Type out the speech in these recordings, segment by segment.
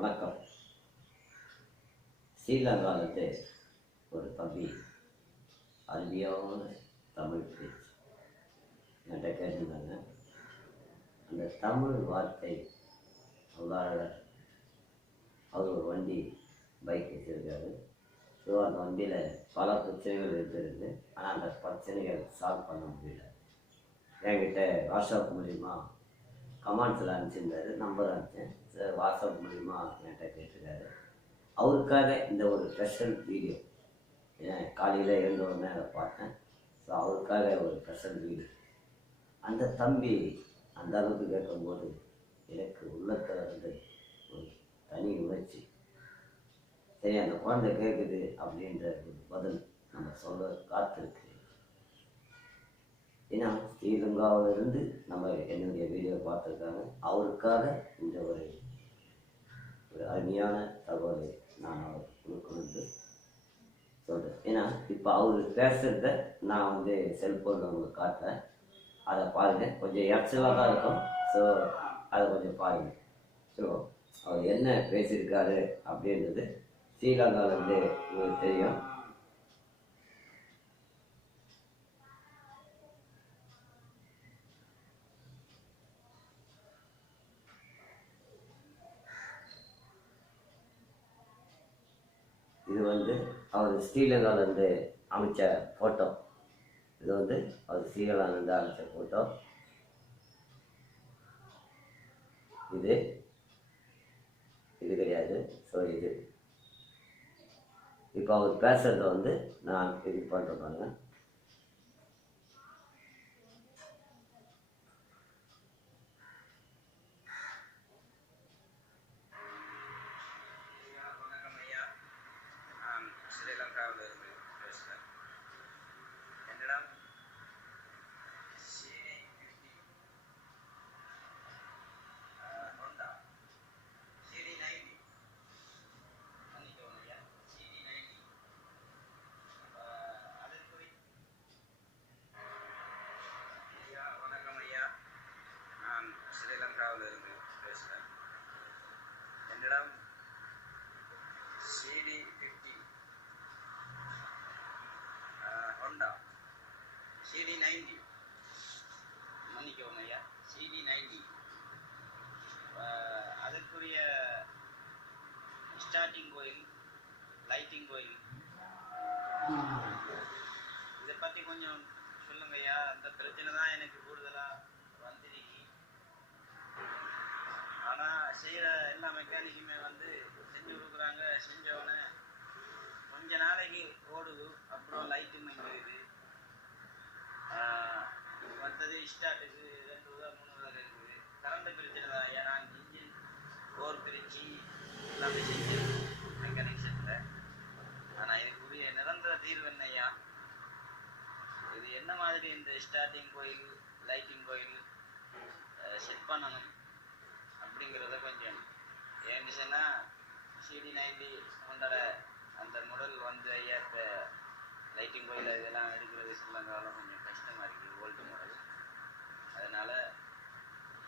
வணக்கம். ஸ்ரீலங்காவிலிருந்து ஒரு தம்பி அருமையான தமிழ் பேச்சு என்கிட்ட கேட்டிருந்தாங்க. அந்த தமிழ் வார்த்தை அவர் ஒரு வண்டி பைக் வச்சுருக்காரு. ஸோ அந்த வண்டியில் பல பிரச்சனைகள் இருந்திருக்கு. ஆனால் அந்த பிரச்சனைகள் சால்வ் பண்ண முடியல. என்கிட்ட வாட்ஸ்அப் மூலிமா கமெண்ட்ஸில் அனுப்பிச்சிருந்தாரு. நம்பர் அனுப்பிச்சேன். வாட்ஸ்அப் மூலிமா என்கிட்ட கேட்டிருக்காரு. அவருக்காக இந்த ஒரு ஸ்பெஷல் வீடியோ, ஏன் காலையில் எழுந்தோடனே அதை பார்த்தேன். ஸோ அவருக்காக ஒரு ஸ்பெஷல் வீடியோ. அந்த தம்பி அந்த அளவுக்கு கேட்கும்போது எனக்கு உள்ளத்தில் வந்து ஒரு தனி உணர்ச்சி. சரி, அந்த குழந்தை கேட்குது அப்படின்ற ஒரு பதில் நம்ம சொல்ல காத்திருக்கு. ஏன்னா ஸ்ரீலங்காவிலிருந்து நம்ம என்னுடைய வீடியோ பார்த்துருக்காங்க. அவருக்காக இந்த ஒரு அருமையான தகவலை நான் அவர் கொடுக்கணும்னு சொல்கிறேன். ஏன்னா இப்போ அவர் பேசுகிறத நான் வந்து செல்ஃபோனில் உங்களுக்கு காட்டுறேன். அதை பாருங்கள். கொஞ்சம் எக்ஸலாக தான் இருக்கும். ஸோ அதை கொஞ்சம் பாருங்கள். ஸோ அவர் என்ன பேசியிருக்காரு அப்படின்றது ஸ்ரீலங்காவிலேருந்து உங்களுக்கு தெரியும். இது வந்து அவர் ஸ்ரீலங்காவிலேருந்து அமைச்ச ஃபோட்டோ. இது வந்து அவர் ஸ்ரீலங்காவிலேருந்து அமைச்ச ஃபோட்டோ. இது கிடையாது. ஸோ இது இப்போ அவர் பேசுகிறத வந்து நான் இது பண்ணுறேன். ஸ்ரீலங்காவில் இருந்து பேசுகிறேன். என்னிடம் வணக்கம் ஐயா, நான் ஸ்ரீலங்காவில் இருந்து பேசுகிறேன். என்னிடம் CD50 ஹோண்டா CD90 மன்னிக்கவும் ஐயா, CD90 அதற்குரிய ஸ்டார்டிங் கோயில், லைட்டிங் கோயில், இதை பற்றி கொஞ்சம் சொல்லுங்க ஐயா. அந்த பிரச்சனை தான் எனக்கு கூடுதலாக வந்துருக்கு. ஆனால் செய்கிற எல்லா மெக்கானிக்குமே வந்து செஞ்சு கொடுக்குறாங்க. செஞ்சவொடனே கொஞ்ச நாளைக்கு ஓடுது, அப்புறம் லைட்டு மங்கிடுது. மற்றது ஸ்டார்ட்டுக்கு 2 ரூபா 3 ரூபா இருக்குது. கரண்ட் பிரச்சனை தான் ஐயா. நான் இன்ஜின் போர் பிரித்து எல்லாமே செஞ்சேன் மெக்கானிக் செட்டில். ஆனால் இதுக்குரிய நிரந்தர தீர்வு என்ன ஐயா? இது என்ன மாதிரி இந்த ஸ்டார்டிங் கோயில், லைட்டிங் கோயில் செட் பண்ணணும் அப்படிங்கிறத கொஞ்சம் ஏன்னு சொன்னால் CD90 ஹோண்டால அந்த மாடல் வந்து ஐயா இப்போ லைட்டிங் கோயில் இதெல்லாம் எடுக்கிறது ஸ்ரீலங்காவில் கொஞ்சம் கஷ்டமாக இருக்குது, ஓல்டு மாடல். அதனால்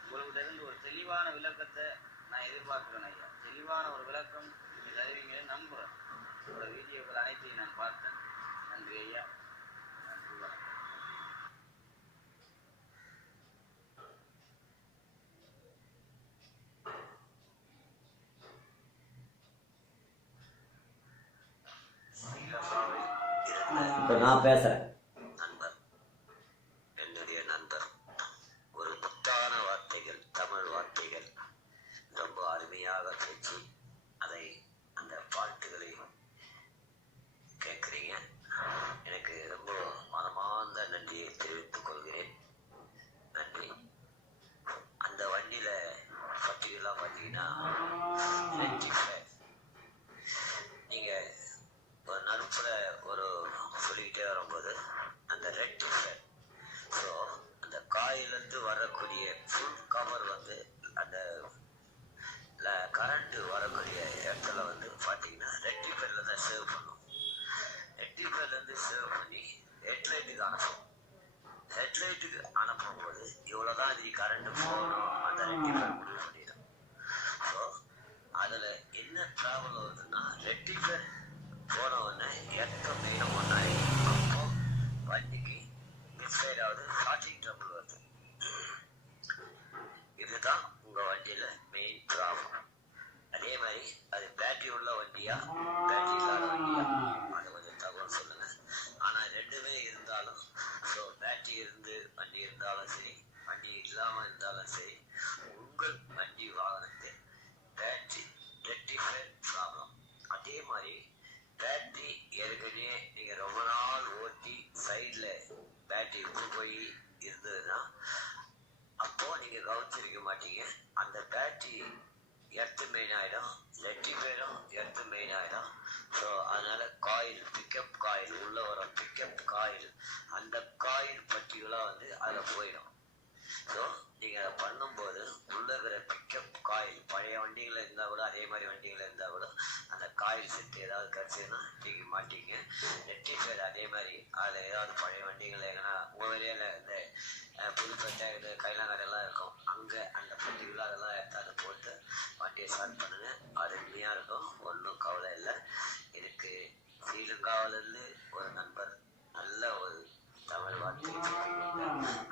உங்கள்கிட்ட இருந்து ஒரு தெளிவான விளக்கத்தை நான் எதிர்பார்க்குறேன் ஐயா. தெளிவான ஒரு விளக்கம் நீங்கள் தருவீங்கன்னு நம்புகிறேன். உங்களோட வீடியோக்கள் அனைத்தையும் நான் பார்த்தேன். நன்றி ஐயா. நன்றி, வணக்கம். இப்போ நான் பேசுகிறேன். நண்பர், என்னுடைய நண்பர், ஒரு முத்தான வார்த்தைகள், தமிழ் வார்த்தைகள் ரொம்ப அருமையாக பேச்சு. அதை அந்த பாட்டுகளை கேட்குறீங்க. எனக்கு ரொம்ப மனமார்ந்த நன்றியை தெரிவித்துக் கொள்கிறேன். நன்றி. அந்த வண்டியில் பர்டிகுலராக பார்த்தீங்கன்னா ரெக்டிஃபைட். நீங்கள் ஒரு நடுப்புல ஒரு சொல்லிக்கிட்டே வரும்போது அந்த ரெக்டிஃபைட், ஸோ அந்த காயிலேருந்து வரக்கூடிய ஃபுல் கவர் வந்து அந்த கரண்ட்டு வரக்கூடிய இடத்துல வந்து பார்த்தீங்கன்னா ரெக்டிஃபைடில் தான் சேவ் பண்ணும். ரெக்டிஃபைட்லேருந்து சேவ் பண்ணி ஹெட்லைட்டுக்கு அனுப்பும். ஹெட்லைட்டுக்கு அனுப்பும்போது இவ்வளோ தான் இது கரண்ட்டு போகணும் அந்த ரெக்டிஃபைட் முடிவு பண்ணிடும். ஸோ அதில் பேட்டரி விட்டு போய் இருந்ததுன்னா அப்போ நீங்க கவனிச்சிருக்க மாட்டீங்க. அந்த பேட்டரி எர்த்து மெயின் ஆயிடும், ரெக்டிஃபையரும் எர்த்து மெயின் ஆயிடும். ஸோ அதனால காயில், பிக்கப் காயில், உள்ள வர பிக்கப் காயில், அந்த காயில் பட்டியெல்லாம் வந்து அதில் போயிடும். ஸோ நீங்க அதை பண்ணும்போது உள்ள இருக்கிற பிக்கப் காயில், பழைய வண்டிகளை இருந்தா கூட அதே மாதிரி வண்டிகளை இருந்தா கூட அந்த காயில் செட்டு ஏதாவது கடிச்சதுன்னா நீங்க மாட்டீங்க. ரெக்டிஃபையர் அதே மாதிரி அதில் ஏதாவது பழைய வண்டிகள் எங்கன்னா உங்க வழியில இந்த புதுப்பேட்டை இது கைலாங்கடெல்லாம் இருக்கும், அங்கே அந்த பட்டிகளை அதெல்லாம் எடுத்தாந்து போட்டு வண்டியை ஸ்டார்ட் பண்ணுங்க. அருமையாக இருக்கும், ஒன்றும் கவலை இல்லை. இதுக்கு ஸ்ரீலங்காவிலிருந்து ஒரு நண்பர் நல்ல ஒரு தமிழ் வார்த்தை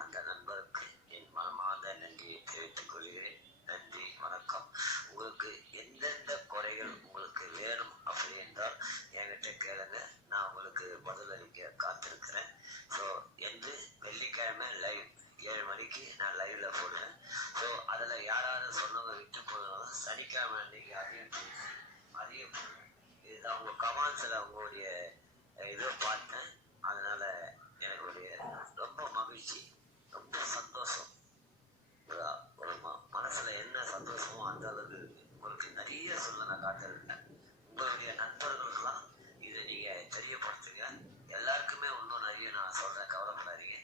அந்த நண்பருக்கு என் மனமார்ந்த நன்றியை தெரிவித்துக் கொள்கிறேன். நன்றி, வணக்கம். உங்களுக்கு எந்தெந்த குறைகள் உங்களுக்கு வேணும் அப்படி என்றால் என்கிட்ட கேளுங்க, நான் உங்களுக்கு பதிலளிக்க காத்திருக்கிறேன். ஸோ என்று வெள்ளிக்கிழமை லைவ் 7 மணிக்கு நான் லைவ்ல போடுறேன். ஸோ அதில் யாராவது சொன்னவங்க விட்டு போனாலும் சனிக்கிழமை அன்னைக்கு அதையும் போடுறேன். இதுதான் உங்க கமெண்ட்ஸில் உங்களுடைய இதை பார்த்தேன். அதனால எனக்கு ரொம்ப மகிழ்ச்சி, ரொம்ப சந்தோஷம். ஒரு மனசுல என்ன சந்தோஷமோ அந்த அளவுக்கு இருக்கு. உங்களுக்கு நிறைய சொல்ல நான் காத்திருக்கேன். உங்களுடைய நண்பர்களுக்கெல்லாம் இதை நீங்க தெரியப்படுத்துங்க. எல்லாருக்குமே இன்னும் நிறைய நான் சொல்றேன், கவலைப்படாதீங்க.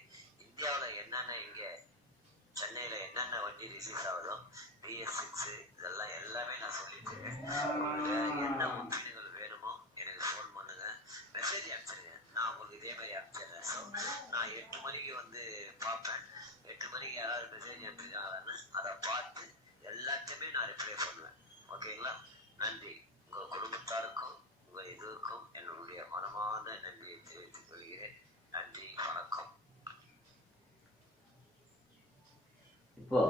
இந்தியாவில் என்னென்ன இங்க சென்னையில என்னென்ன வண்டி ரிலீஸ் ஆகுதோ BS6 இதெல்லாம் எல்லாமே நான் சொல்லிட்டு இருக்கேன். உங்களுக்கு என்ன ஒப்பீடுகள் வேணுமோ எனக்கு ஃபோன் பண்ணுங்க, மெசேஜ் அனுப்பிச்சிருங்க. நான் உங்களுக்கு இதே மாதிரி அனுப்பிச்சிடுறேன். ஸோ நான் 8 மணிக்கு வந்து பார்ப்பேன். 8 மணிக்கு யாராவது மெசேஜ் அனுப்பிச்சிருக்காங்கன்னு அதை பார்த்து எல்லாத்தையுமே நான் ரிப்ளை பண்ணுவேன். ஓகேங்களா? நன்றி. உங்கள் குடும்பத்தாருக்கும் உங்கள் இதுக்கும் என்னுடைய மனமார்ந்த நன்றியை தெரிவித்துக் கொள்கிறேன். நன்றி, வணக்கம். இப்போ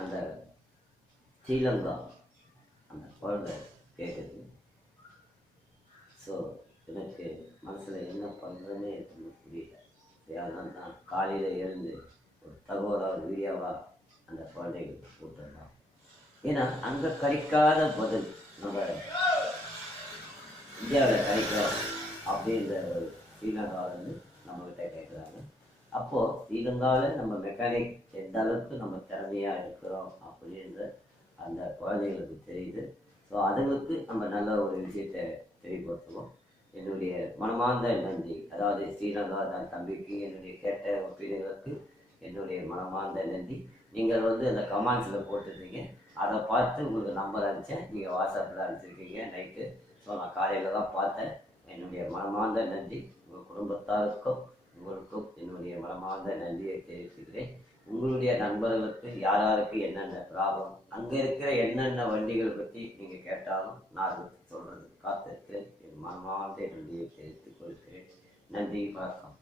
அந்த ஸ்ரீலங்கா அந்த குழந்தை கேட்குது. ஸோ எனக்கு மனசில் என்ன பண்ணுறதுன்னே எனக்கு புரியல. அதனால தான் காலையில் எழுந்து ஒரு தகவலாக வீடியோவாக அந்த குழந்தைகளுக்கு போட்டுடலாம். ஏன்னா அங்கே கிடைக்காத பதில் நம்ம இந்தியாவில் கிடைக்கலாம் அப்படின்ற ஒரு ஸ்ரீலங்காவிலேருந்து நம்மக்கிட்ட கேட்குறாங்க. அப்போது ஸ்ரீலங்காவில் நம்ம மெக்கானிக் எந்த அளவுக்கு நம்ம திறமையாக இருக்கிறோம் அப்படின்ற அந்த குழந்தைகளுக்கு தெரியுது. ஸோ அதுங்களுக்கு நம்ம நல்ல ஒரு விஷயத்தை தெரியப்படுத்துவோம். என்னுடைய மனமார்ந்த நன்றி. அதாவது ஸ்ரீலங்கா தான் தம்பிக்கு என்னுடைய கேட்ட ஒப்பீடுகளுக்கு என்னுடைய மனமார்ந்த நன்றி. நீங்கள் வந்து அந்த கமெண்ட்ஸில் போட்டுருந்தீங்க, அதை பார்த்து உங்களுக்கு நம்பர் அனுப்பிச்சேன். நீங்கள் வாட்ஸ்அப்பில் அனுப்பிச்சிருக்கீங்க நைட்டு. ஸோ நான் காலையில் தான் பார்த்தேன். என்னுடைய மனமார்ந்த நன்றி. உங்கள் குடும்பத்தாருக்கும் உங்களுக்கும் என்னுடைய மனமார்ந்த நன்றியை தெரிவித்துக்கிறேன். உங்களுடைய நண்பர்களுக்கு யார் யாருக்கு என்னென்ன ப்ராப்ளம், அங்கே இருக்கிற என்னென்ன வண்டிகளை பற்றி நீங்கள் கேட்டாலும் நான் அதை சொல்கிறது காத்திருக்கிறேன். என் மனமார்ந்த நன்றியை தெரிவித்துக் கொள்கிறேன். நன்றி, வணக்கம்.